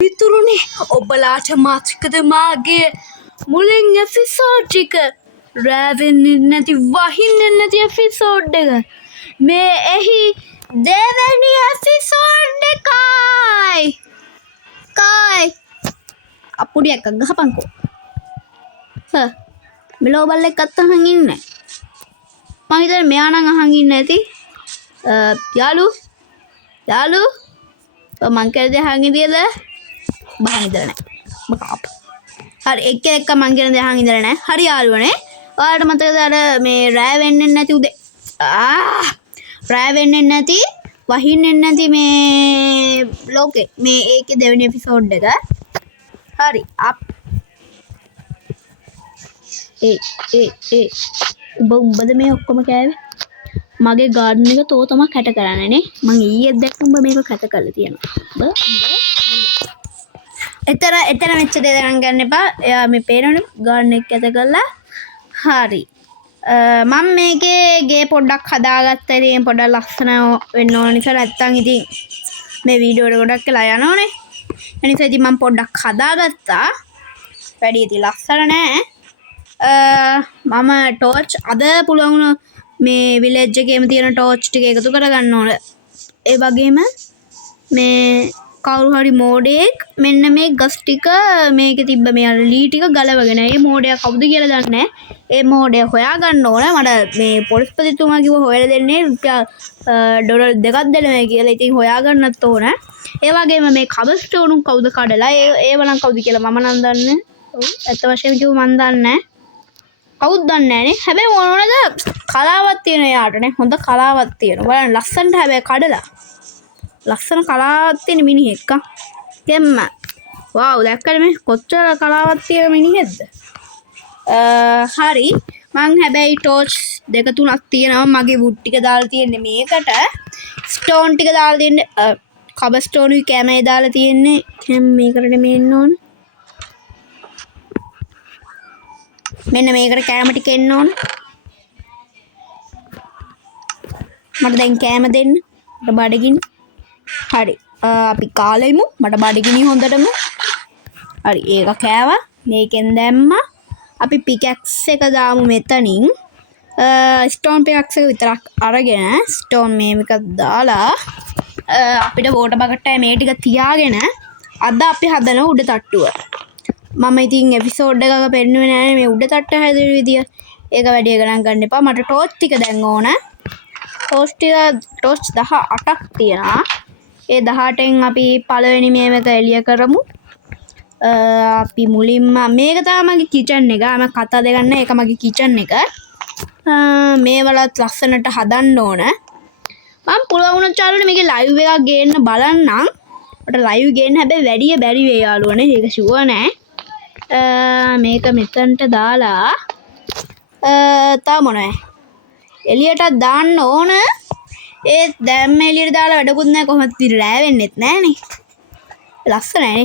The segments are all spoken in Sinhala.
මිතුරුනි ඔබලාට මතකද මාගේ මුලින් එපිසෝඩ් ටික රෑවෙන්නේ නැති වහින්නේ නැති එපිසෝඩ් එක මේ එහි දෙවැනි එපිසෝඩ් එකයි අපුඩි එකක් ගහපන්කෝ මෙලෝ බල්ලෙක් අත්තහන් ඉන්නේ මං හිතන්නේ මෙයා නම් අහන් ඉන්නේ නැති යාළු මං කරද අහන් ඉදියද බහන් ඉදලා නැහැ බකාප් හරි එක මං කියන දේ අහන් ඉදලා නැහැ හරි යාළුවනේ ඔයාලට මතකද අර මේ රෑ වෙන්නේ නැති උදේ රෑ වෙන්නේ නැති වහින්නේ නැති මේ ලෝකේ මේ ඒකේ දෙවෙනි එපිසෝඩ් එක හරි උඹද මේ ඔක්කොම කෑවේ මගේ ගාඩන් එක තෝ තමයි කැට කරන්නේ නේ මං ඊයේ දැක්ක උඹ මේක කැට කරලා තියෙනවා එතන මෙච්ච දේ ගන්න එපා එයා මේ පේනවනේ ගාඩන් එක කැට කරලා හරි මම මේකේ ගේ පොඩ්ඩක් හදාගත්තා ඉතින් පොඩ්ඩක් ලස්සන වෙන්න ඕන නිසා නැත්තම් ඉතින් මේ වීඩියෝ එක ගොඩක් වෙලා යනවනේ ඒ නිසා ඉතින් මම පොඩ්ඩක් හදාගත්තා වැඩි ඉතින් ලස්සන නෑ මම ටෝච් අද පුළුවන් මේ විලේජ් එකේම තියෙන ටෝච් ටික එකතු කරගන්න ඕන ඒ වගේම මේ කවුරු හරි මෝඩයෙක් මෙන්න මේ ගස් ටික මේකේ තිබ්බ මේ අර ලී ටික ගලවගෙන ඒ මෝඩයා කවුද කියලා දන්නේ නැහැ ඒ මෝඩයා හොයාගන්න ඕන මට මේ පොලිස්පතිතුමා කිව්ව හොයලා දෙන්නේ රුපියල් ඩොලර් 2ක් දෙනවා කියලා ඉතින් හොයාගන්නත් ඕන ඒ වගේම මේ කබස්ටෝන් කවුද කඩලා ඒව නම් කවුද කියලා මම නම් දන්නේ ඔව් ඇත්ත වශයෙන්ම කිව්ව මම දන්නේ කවුද දන්නේ නැහනේ හැබැයි මොනවද කලාවක් තියෙන යාටනේ හොඳ කලාවක් තියෙනවා බලන්න ලස්සනට හැබැයි කඩලා ලස්සන කලාවක් තියෙන මිනිහෙක් කෙම්ම වව් දැක්කද මේ කොච්චර කලාවක් තියෙන මිනිහෙක්ද හරි මං හැබැයි ටෝච් දෙක තුනක් තියෙනවා මගේ වුඩ් ටික දාලා තියෙන්නේ මේකට ස්ටෝන් ටික දාලා දෙන්නේ කබර් ස්ටෝන් උයි කැමේ දාලා තියෙන්නේ දැන් මේකට නෙමෙයි එන්න ඕන මෙන්න මේකට කැම ටික එන්න ඕන මට දැන් කැම දෙන්න මට බඩගිනි හරි අපි කාලෙමු මට බඩගිනි හොඳටම හරි ඒක කෑවා මේකෙන් දැම්මා අපි පිකැක්ස් එක දාමු මෙතනින් ස්ටෝන් පිකැක්ස් එක විතරක් අරගෙන ස්ටෝන් මේක දාලා අපිට වෝටර් බකට් එකේ මේ ටික තියාගෙන අද අපි හදන උඩ තට්ටුව මම ඉතින් එපිසෝඩ් එකක පෙන්නුවේ නැහැ මේ උඩ තට්ටුව හැදෙන විදිය ඒක වැඩි ගණන් ගන්න එපා මට ටෝච් ටික දැන් ඕන ටෝච් 18ක් තියෙනවා ඒ 18න් අපි පළවෙනි මේක එළිය කරමු අපි මුලින්ම මේක තමයි මගේ කිචන් එක මම කතා දෙගන්න ඒක මගේ කිචන් එක මේ වලත් ලස්සනට හදන්න ඕන මම පුළුවන් වුණොත් චාරුනේ මේකේ ලයිව් එකක් ගේන්න බලන්නම් මට ලයිව් ගේන්න හැබැයි වැඩි බැරි වේ යාළුවනේ ඒක ෂුවර් නෑ මේක මෙතනට දාලා තව මොනවද එළියටත් දාන්න ඕන ඒ දැම්ම එළියට දාලා වැඩකුත් නැහැ කොහොමද ඉතින් රෑ වෙන්නෙත් නැහනේ ලස්සනයි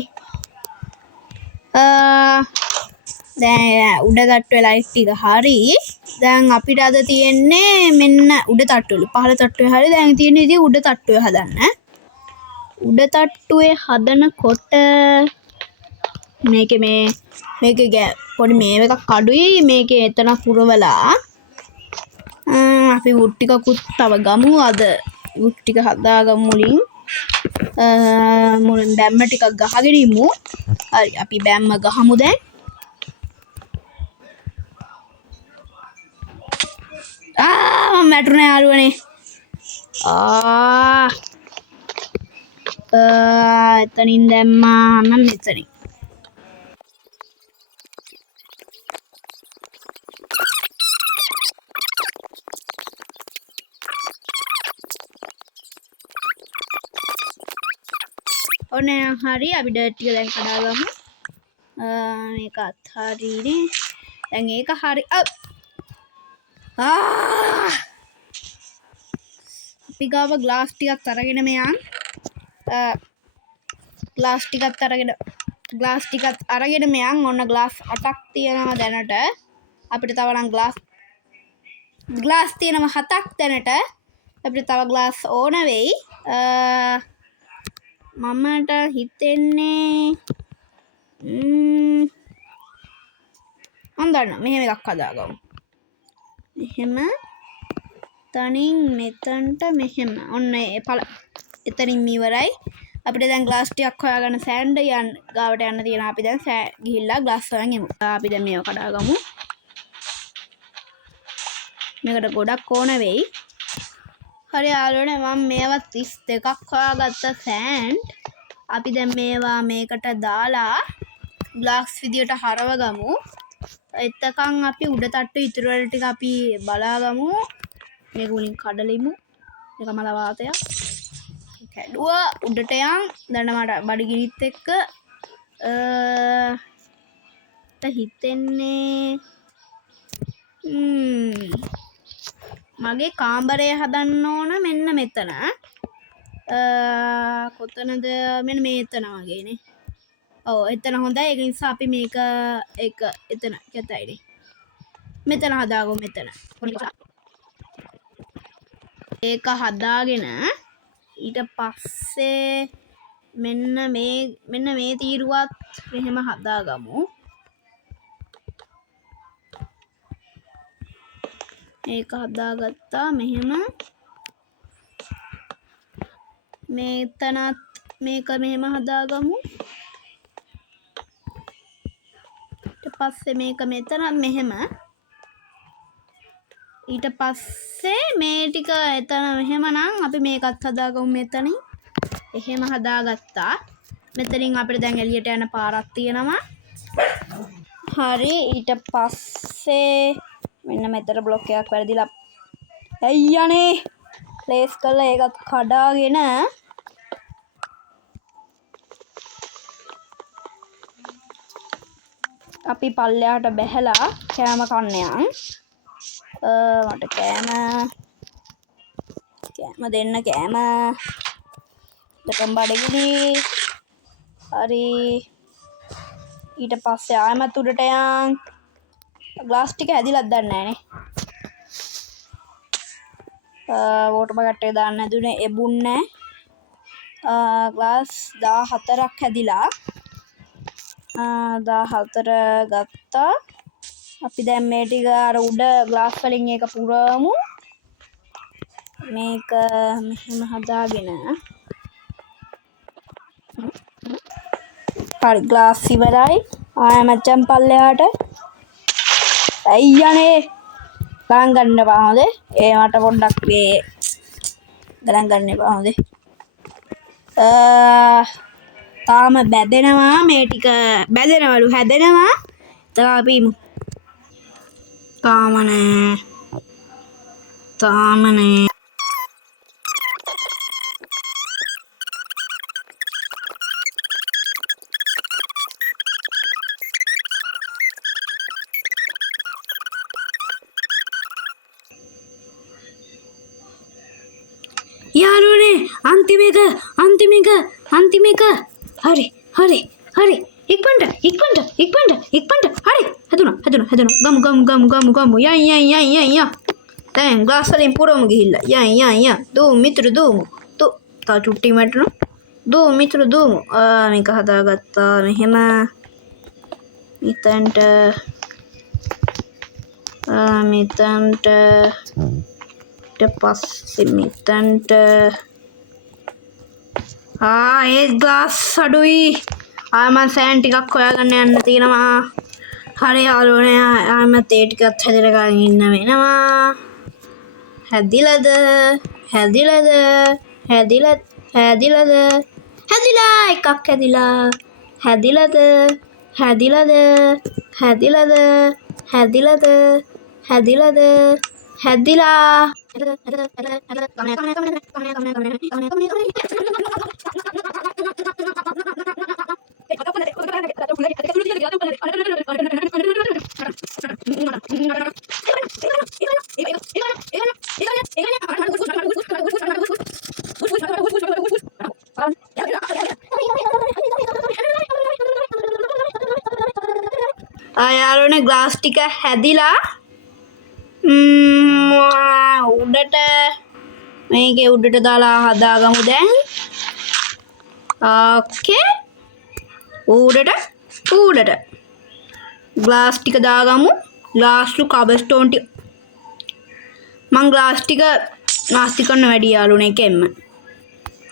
දැන් උඩ තට්ටුවේ ලයිට් ටික හරි දැන් අපිට අද තියෙන්නේ මෙන්න උඩ තට්ටුවලු පහළ තට්ටුවේ හරි දැන් තියෙන්නේ ඉතින් උඩ තට්ටුවේ හදන්න උඩ තට්ටුවේ හදනකොට මේකේ පොඩි මේව එකක් අඩුයි මේකේ එතන පුරවලා අපි වුඩ් ටිකකුත් තව ගමු අද වුඩ් ටික හදාගමු මුලින් බැම්ම ටිකක් ගහගෙන ඉමු හරි අපි බැම්ම ගහමු දැන් මම වැටුණා යාළුවනේ එතනින් දැම්මා නම් මෙතනින් ඔන්න හරි අපි ඩර්ට් ටික දැන් කඩාගමු මේකත් හරිනේ දැන් ඒක හරි අපි ගාව ග්ලාස් ටිකක් අරගෙන මෙයන් ග්ලාස් ටිකත් අරගෙන මෙයන් ඔන්න ග්ලාස් 8ක් තියෙනවා දැනට අපිට තව නම් ග්ලාස් තියෙනවා 7ක් දැනට අපිට තව ග්ලාස් ඕන වෙයි මමට හිතෙන්නේ මම දන්නවා මෙහෙම එකක් හදාගමු. මෙහෙම තනින් මෙතනට මෙහෙම. ඔන්න එතනින් ඉවරයි. අපිට දැන් ග්ලාස් ටිකක් හොයාගන්න සෑන්ඩ් ගාවට යන්න තියෙනවා. අපි දැන් ගිහිල්ලා ග්ලාස් හොයන් එමු. අපි දැන් මේව කඩාගමු. මේකට ගොඩක් ඕන වෙයි. හරි යාළුවනේ මම මේවා 32ක් හොයාගත්ත සෑන්ඩ්. අපි දැන් මේවා මේකට දාලා ග්ලාස් විදියට හරවගමු. එතකන් අපි උඩ තට්ටු ඉතුරු වල ටික අපි බලාගමු. මේක උලින් කඩලිමු. මේක මල වාතයක්. කැඩුවා උඩට යන්. දැන් මට බඩගිනිත් එක්ක හිතෙන්නේ මගේ කාමරය හදන්න ඕන මෙන්න මෙතන. කොතනද? මෙන්න මෙතන වගේනේ. ඔව් එතන හොඳයි. ඒක නිසා අපි මේක එතන කැතයිනේ. මෙතන හදාගමු මෙතන. ඒක හදාගෙන ඊට පස්සේ මෙන්න මේ තීරුවත් මෙහෙම හදාගමු. ඒක හදාගත්තා මෙහෙම. මෙතනත් මේක මෙහෙම හදාගමු. ඊට පස්සේ මේක මෙතනත් මෙහෙම. ඊට පස්සේ මේ ටික එතන මෙහෙම නම් අපි මේකත් හදාගමු මෙතනින්. එහෙම හදාගත්තා. මෙතනින් අපිට දැන් එළියට යන පාරක් තියෙනවා. හරි ඊට පස්සේ මෙන්න මෙතන බ්ලොක් එකක් වැරදිලා. අයියනේ ප්ලේස් කරලා ඒකත් කඩාගෙන අපි පල්ලෙහාට බැහැලා කෑම කන්න යන්. මට කෑම දෙන්න කෑම. දෙකම බඩගිනි. හරි ඊට පස්සේ ආයමත් උඩට යන්. ග්ලාස් ටික හැදිලත් දන්නේ නැහනේ. වෝටර් බකට් එක දාන්න හැදුනේ එබුන්නේ. ග්ලාස් 14ක් හැදිලා. 14 ගත්තා. අපි දැන් මේ ටික අර උඩ ග්ලාස් වලින් ඒක පුරවමු. මේක මෙහෙම හදාගෙන හරි ග්ලාස් ඉවරයි. මචං පල්ලෙහාට. අයියනේ ගණන් ගන්න එපා හොඳ. මට පොඩ්ඩක් ගණන් ගන්න එපා හොඳ. තාම බැදෙනවා මේ ටික. බැදෙනවලු හැදෙනවා. තාම අපි තාම නෑ. යාළුවනේ අන්තිම එක. හරි ඉක්මනට හරි හැදුනා ගමු යන් දැන් ග්ලාස් වලින් පුරවමු ගිහිල්ලා යන් දූමු මිතුරු දූමු තව චුට්ටි මැටුණා දූමු මිතුරු දූමු. මේක හදාගත්තා මෙහෙම මෙතනට ඊට පස්සේ මෙතනට ඒ ග්ලාස් අඩුයි. මම සෑන් ටිකක් හොයාගන්න යන්න තියෙනවා. හරි යාළුවනේ ආයෙත් ඒ ටිකත් හැදෙනකන් ඉන්න වෙනවා. හැදිලාද එකක් හැදිලාද හැදිලා. යාළුවනේ ග්ලාස් ටික හැදිලා උඩට මේකේ උඩට දාලා හදාගමු දැන්. ඕකේ. උඩට ග්ලාස් ටික දාගමු. ග්ලාස්ලු කබස්ටෝන් ටික මං ග්ලාස් ටික නාස්ති කරන වැඩි යාළුවනේ එකෙන්ම.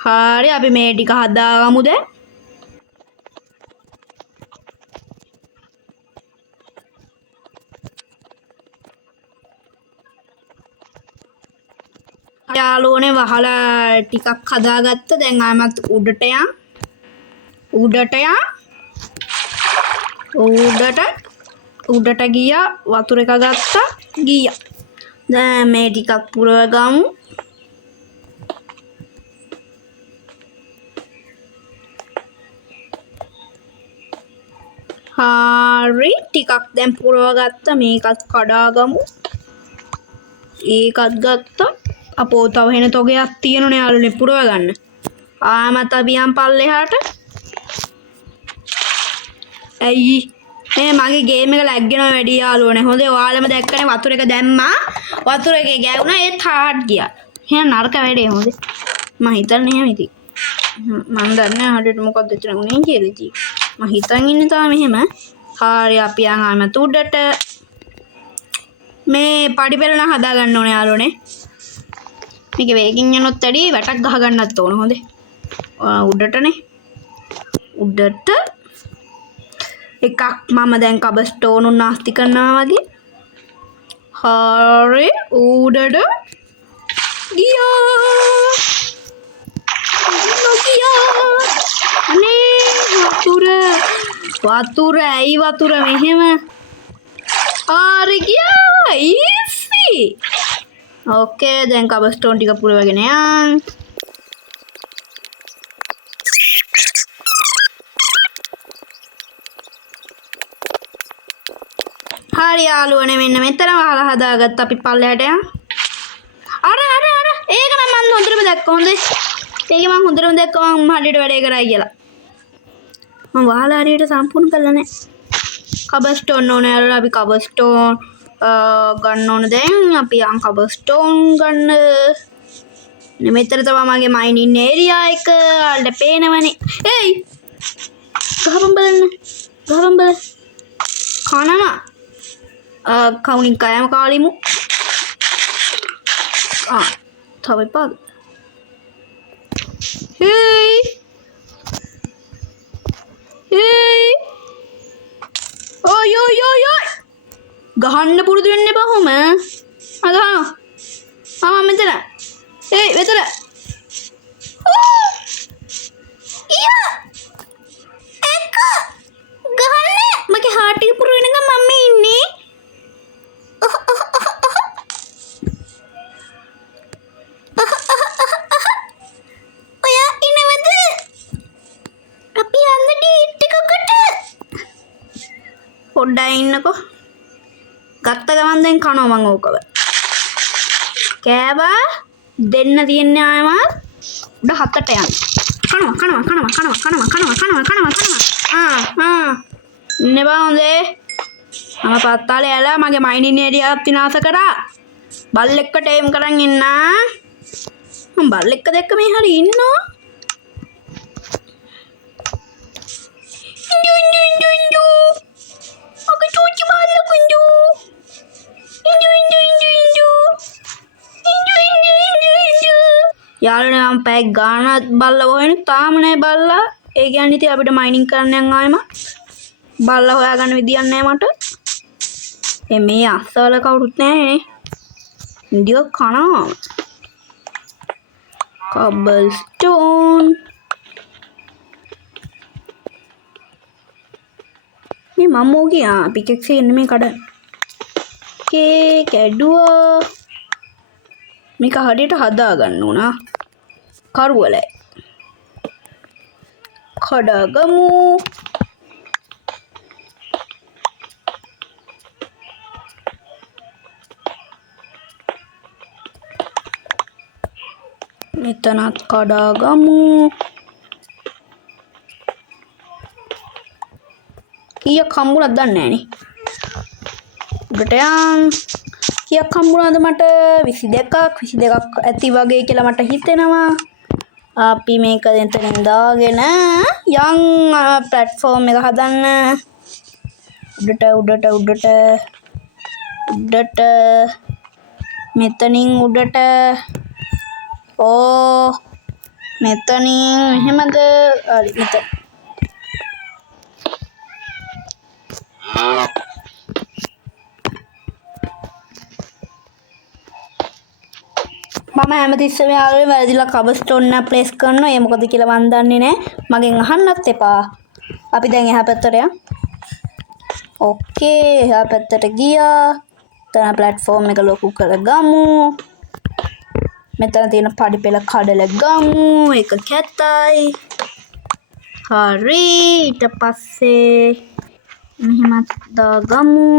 හරි අපි මේ ටික හදාගමු දැන්. යාළුවනේ වහලා ටිකක් හදාගත්ත. දැන් ආමත් උඩට ගියා. වතුර එක ගත්තා. ගියා. දැන් මේ ටිකක් පුරවගමු. හරි ටිකක් දැන් පුරවගත්තා. මේකත් කඩාගමු. ඒකත් ගත්තා. අපෝ තව වෙන තොගයක් තියෙනනේ යාළුවනේ පුරව ගන්න. ආමත් අපි යන් පල්ලෙහාට. ඇයි මේ මගේ ගේම් එක ලැග් වෙනවා වැඩි යාළුවනේ. හොඳේ ඔයාලම දැක්කනේ වතුර එක දැම්මා. වතුර එකේ ගෑවුණා ඒත් හાર્ඩ් ගියා. එහෙනම් නරක වැඩේ හොඳේ. මම හිතන්නේ එහෙම ඉතින්. මම දන්නේ හරියට මොකක්ද එතන උනේ කියලා ඉතින්. මම හිතන් ඉන්නේ තාම එහෙම. හරි අපි යන් ආමත් උඩට. මේ පඩි පෙළ නම් හදා ගන්න ඕනේ යාළුවනේ. මේක වේගින් යනොත් වැඩි වැටක් ගහ ගන්නත් ඕන හොඳේ. උඩටනේ. උඩට එකක් මම දැන් කබස්ටෝන් උන් නාස්ති කරනවා වගේ. හරි උඩට ගියා. අනේ වතුර ඇයි වතුර මෙහෙම. හරි ගියා. ඊසි. ඕකේ දැන් කබස්ටෝන් ටික පුරවගෙන යන්. හරි යාළුවනේ මෙන්න මෙතන වහලා හදාගත්ත අපි පල්ලයට යන්. අර ඒක නම් මම හොඳටම දැක්කා හොඳේ. ඒක මම හොඳටම දැක්කා මම හරියට වැඩේ කරා කියලා. මම වහලා හරියට සම්පූර්ණ කළා නෑ. කබස්ටෝන් ඕනේ යාළුවා අපි කබස්ටෝන් ගන්න ඕන දැන් අපි යන් කබස්ටෝන් ගන්න. මෙතන තමයි මගේ මයිනින් ඒරියා එක. වලට පේනවනේ. ඒයි ගහපන් බලන්න. කනවා. කවුනින් කයම කාලිමු. තව එපාද? හේයි ඔය ගහන්න පුරුදු වෙන්න එපා කොහොම. ගහනවා. මෙතන. ඒයි මෙතන. එක ගහන්න. මගේ හાર્ට් එක පුරු වෙනකම් මම ඉන්නේ. ඔයා ඉනවද? අපි යන්න ඩේට් එකකට. පොඩ්ඩක් ඉන්නකෝ. ගත්ත ගමන් දැන් කනවා මං ඕකව. කෑවා දෙන්න තියන්නේ ආයමත් උඩ හතට යන්න. කනවා. නෙබා හොඳේ. මම පත්තාලේ ඇලා මගේ මයිනින් ඒරියාවත් විනාශ කරා. බල්ලෙක්කට එම් කරන් ඉන්න. මම බල්ලෙක්ක දැක්ක මේ හරි ඉන්නවා. aku cuci balik kunju. Inju. යාළුවනේ මම පැය ගානක් බල්ලා හොයන තාම නෑ බල්ලා. ඒ කියන්නේ ඉතින් අපිට මයිනින් කරන්න යන් ආයෙම බල්ලා හොයාගන්න විදියක් නෑ මට. මේ අස්සවල කවුරුත් නෑනේ. ඉන්දියක් කනවා. කබල්ස්ටෝන්. මේ මම ගියා පිකෙක්ස් එක නෙමෙයි කඩ. කැඩුවා. මේක හරියට හදා ගන්න උනා. කරුවලයි. කඩගමු. මෙතනත් කඩගමු. කීයක් හම්බුණාද දන්නේ නෑනේ. උඩට යන්. කීයක් හම්බුණාද මට 22ක් ඇති වගේ කියලා මට හිතෙනවා. අපි මේක එතනින් දාගෙන යන් ප්ලැට්ෆෝම් එක හදන්න උඩට මෙතනින් උඩට ඕ මෙතනින් එහෙමද හරි මෙතන මම හැමතිස්සෙම යාළුවනේ වැරදිලා කබස්ටෝන් එක ප්ලේස් කරනවා. ඒ මොකද කියලා මන් දන්නේ නැහැ. මගෙන් අහන්නත් එපා. අපි දැන් එහා පැත්තට යමු. ඕකේ එහා පැත්තට ගියා. තන ප්ලැට්ෆෝම් එක ලොකු කරගමු. මෙතන තියෙන පඩි පෙළ කඩලා ගමු. ඒක කැතයි. හරි ඊට පස්සේ මෙහෙමත් දාගමු.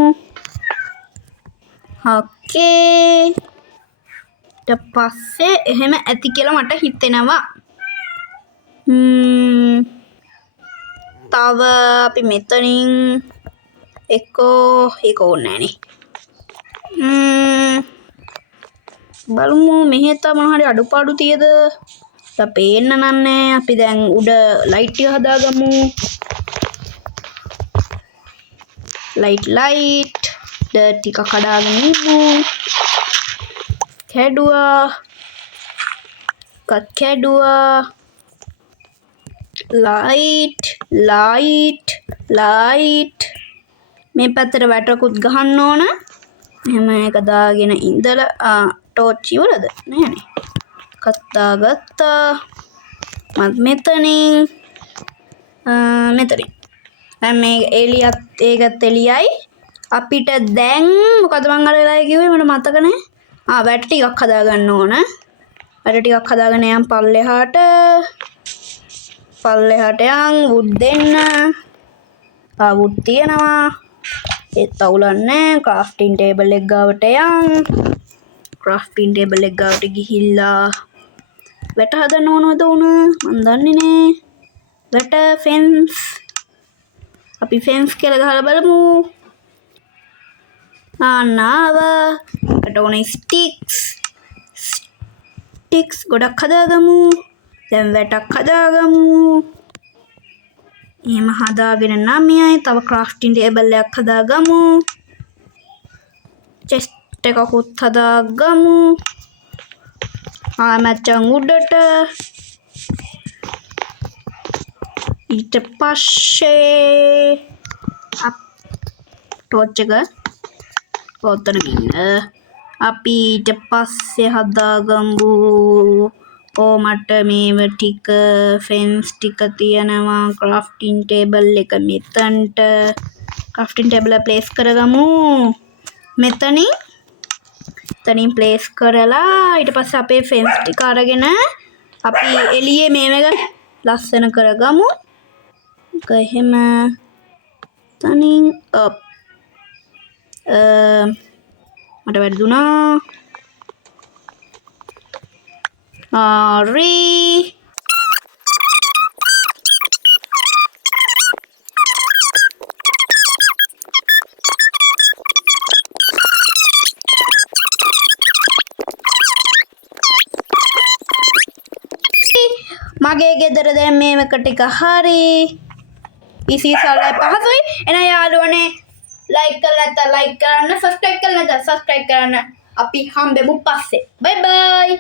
ඕකේ ඊට පස්සේ එහෙම ඇති කියලා මට හිතෙනවා. තව අපි මෙතනින් එක්කෝ ඒක ඕනේ නෑනේ. බලමු මෙහෙ තව මොන හරි අඩුපාඩු තියද? දැන් පේන්න නන්නේ. අපි දැන් උඩ ලයිට් එක හදාගමු. ලයිට් ටික කඩාගෙන ඉමු. කැඩුවා ලයිට් මේ පැත්තට වැටකුත් ගහන්න ඕන. එහෙම එක දාගෙන ඉඳලා ටෝච් ඉවරද නෑනේ. ගත්තා මත් මෙතනින් දැන් මේ එළියත් ඒකත් එළියයි. අපිට දැන් මොකද මං අර වෙලාවේ කිව්වේ මට මතක නෑ. වැට ටිකක් හදාගන්න ඕන. වැට ටිකක් හදාගෙන යන් පල්ලෙහාට යන් වුඩ් දෙන්න. වුඩ් තියනවා. ඒත් අවුලන්නේ ක්‍රාෆ්ටින් ටේබල් එක ගාවට යන්. ක්‍රාෆ්ටින් ටේබල් එක ගාවට ගිහිල්ලා වැට හදන්න ඕනවද උන? මන් දන්නේ නෑ. වැට ෆෙන්ස් අපි ෆෙන්ස් කියලා ගහලා බලමු. ආවා ට ඕන ස්ටික්ස් ගොඩක් හදාගමු. දැන් වැටක් හදාගමු. එහෙම හදාගෙන 9යි. තව ක්‍රාෆ්ටින් ටේබල් එකක් හදාගමු. චෙස්ට් එකකුත් හදාගමු. මචං උඩට ඊට පස්සේ ටෝච් එක ඔතන ඉන්න. අපි ඊට පස්සේ හදාගමු. මට මේව ටික ෆෙන්ස් ටික තියනවා. ක්‍රාෆ්ටින් ටේබල් එක මෙතනට ක්‍රාෆ්ටින් ටේබල් එක ප්ලේස් කරගමු. මෙතනින් ප්ලේස් කරලා ඊට පස්සේ අපේ ෆෙන්ස් ටික අරගෙන අපි එළියේ මේක ලස්සන කරගමු. එහෙම තනින් මට වැරදුනා. හරි මගේ ගෙදර දැන් මේක ටික හරි ඉසිසල්ලා පහසුයි. එන යාළුවනේ ලයික් කරලා නැත්නම් ලයික් කරන්න, සබ්ස්ක්‍රයිබ් කරලා නැත්නම් සබ්ස්ක්‍රයිබ් කරන්න. අපි හම්බෙමු පස්සේ. බයි බයි.